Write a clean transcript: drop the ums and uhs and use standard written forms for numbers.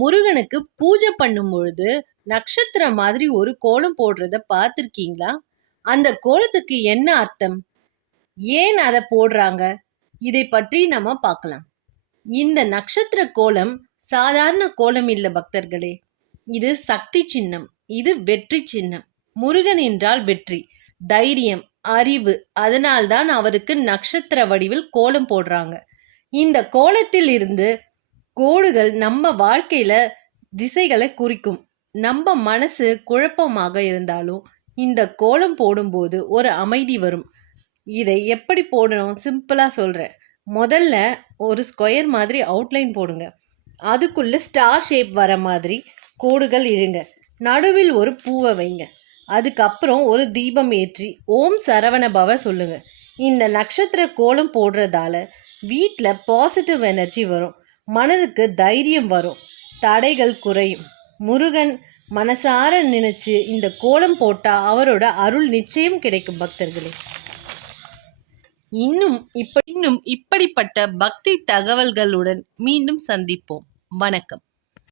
முருகனுக்கு பூஜை பண்ணும் பொழுது நட்சத்திரம் மாதிரி ஒரு கோலம் போடுறத பார்த்திருக்கீங்களா? அந்த கோலத்துக்கு என்ன அர்த்தம்? ஏன் அதை போடுறாங்க? இதை பற்றி நம்ம பார்க்கலாம். இந்த நட்சத்திர கோலம் சாதாரண கோலம் இல்ல பக்தர்களே. இது சக்தி சின்னம். இது வெற்றி சின்னம். முருகன் என்றால் வெற்றி, தைரியம், அறிவு. அதனால்தான் அவருக்கு நட்சத்திர வடிவில் கோலம் போடுறாங்க. இந்த கோலத்தில் இருந்து கோடுகள் நம்ம வாழ்க்கையில திசைகளை குறிக்கும். நம்ம மனசு குழப்பமாக இருந்தாலும் இந்த கோலம் போடும்போது ஒரு அமைதி வரும். இதை எப்படி போடணும் சிம்பிளா சொல்றேன். முதல்ல ஒரு ஸ்கொயர் மாதிரி அவுட்லைன் போடுங்க. அதுக்குள்ள ஸ்டார் ஷேப் வர மாதிரி கோடுகள் இழுங்க. நடுவில் ஒரு பூவை வைங்க. அதுக்கப்புறம் ஒரு தீபம் ஏற்றி ஓம் சரவண பவ சொல்லுங்க. இந்த நட்சத்திர கோலம் போடுறதால வீட்டில் பாசிட்டிவ் எனர்ஜி வரும், மனதுக்கு தைரியம் வரும், தடைகள் குறையும். முருகன் மனசார நினைச்சு இந்த கோலம் போட்டா அவரோட அருள் நிச்சயம் கிடைக்கும் பக்தர்களே. இன்னும் இப்படிப்பட்ட பக்தி தகவல்களுடன் மீண்டும் சந்திப்போம். வணக்கம்.